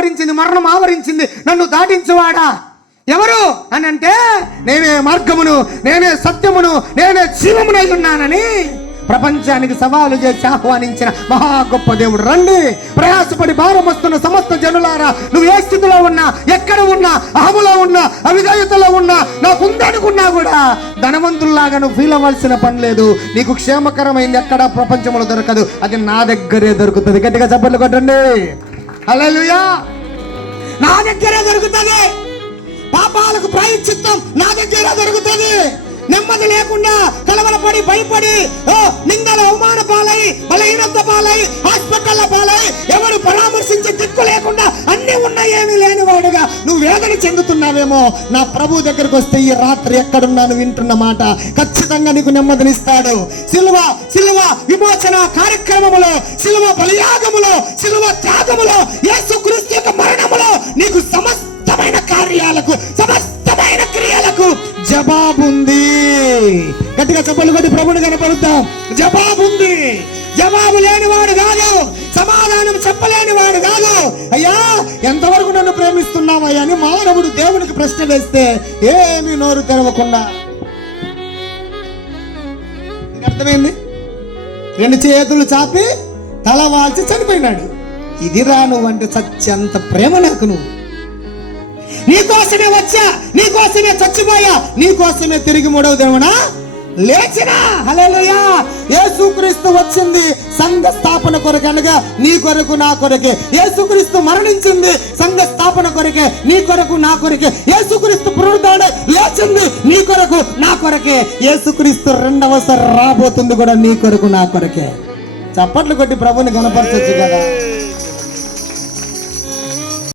ఆవరించింది, మరణం ఆవరించింది. నన్ను దాటించువాడా ఎవరు అని అంటే, నేనే మార్గమును, నేనే సత్యమును, నేనే జీవమునై ఉన్నానని ప్రపంచానికి సవాలు చేసి ఆహ్వానించిన మహా గొప్ప దేవుడు. రండి, ప్రయాసపడి భారం వస్తున్న సమస్త జనులారా, నువ్వు ఏ స్థితిలో ఉన్నా, ఎక్కడ ఉన్నా, అహములో ఉన్నా, అవిధేయతలో ఉన్నా, నాకుందనుకున్నా కూడా ధనవంతుల్లాగా నువ్వు ఫీల్ అవ్వాల్సిన పని లేదు. నీకు క్షేమకరమైంది ఎక్కడ ప్రపంచంలో దొరకదు, అది నా దగ్గరే దొరుకుతుంది. గట్టిగా చప్పట్లు కొట్టండి. హల్లెలూయా. నా దగ్గరే దొరుకుతుంది. పాపాలకు ప్రాయశ్చిత్తం నా దగ్గరే దొరుకుతుంది. నెమ్మది లేకుండా కలవరపడి భయపడి నిందల అవమాన పాలై బలహీనత పాలై హాస్పిటల్ పాలై ఎవరు పరామర్శించే దిక్కు లేకుండా అన్ని ఉన్నా ఏమీ లేనివాడుగా నువ్వు వేదన చెందుతున్నావేమో, నా ప్రభు దగ్గరకు వస్తే ఈ రాత్రి ఎక్కడున్నాను వింటున్న మాట ఖచ్చితంగా నీకు నెమ్మదినిస్తాడు. సిలువ విమోచన కార్యక్రమములో, సిలువ బలియాగములో, సిలువ త్యాగములో, యేసుక్రీస్తు యొక్క మరణములో నీకు సమస్తమైన కార్యాలకు, సమస్తమైన క్రియలకు జవాబుంది. గట్టిగా చప్పట్లు కొట్టి ప్రభుని కనపడుతాం. జవాబుంది. జవాబు లేనివాడు కాదు, సమాధానం చెప్పలేని వాడు కాదు. అయ్యా, ఎంతవరకు నన్ను ప్రేమిస్తున్నావయ్యా అని మానవుడు దేవునికి ప్రశ్న వేస్తే ఏమీ నోరు తెరవకుండా, అర్థమైంది, 2 చేతులు చాపి తల వాల్చి చనిపోయినాడు. ఇది రాను అంటే సత్యంత ప్రేమ నాకు. నువ్వు నీకోసమే వచ్చా, నీకోసమే చచ్చిపోయా, నీకోసమే తిరిగి 3వ దినమున లేచినా. హల్లెలూయా. యేసుక్రీస్తు వచ్చింది సంఘ స్థాపన కొరకు, అనగా నీ కొరకు నా కొరకే. యేసుక్రీస్తు మరణించింది సంఘ స్థాపన కొరకే, నీ కొరకు నా కొరకే. యేసుక్రీస్తు పునరుద్ధరణ లేచింది నీ కొరకు నా కొరకే. యేసుక్రీస్తు రెండవసారి రాబోతుంది కూడా నీ కొరకు నా కొరకే. చప్పట్లు కొట్టి ప్రభుని కనపరచొచ్చు కదా.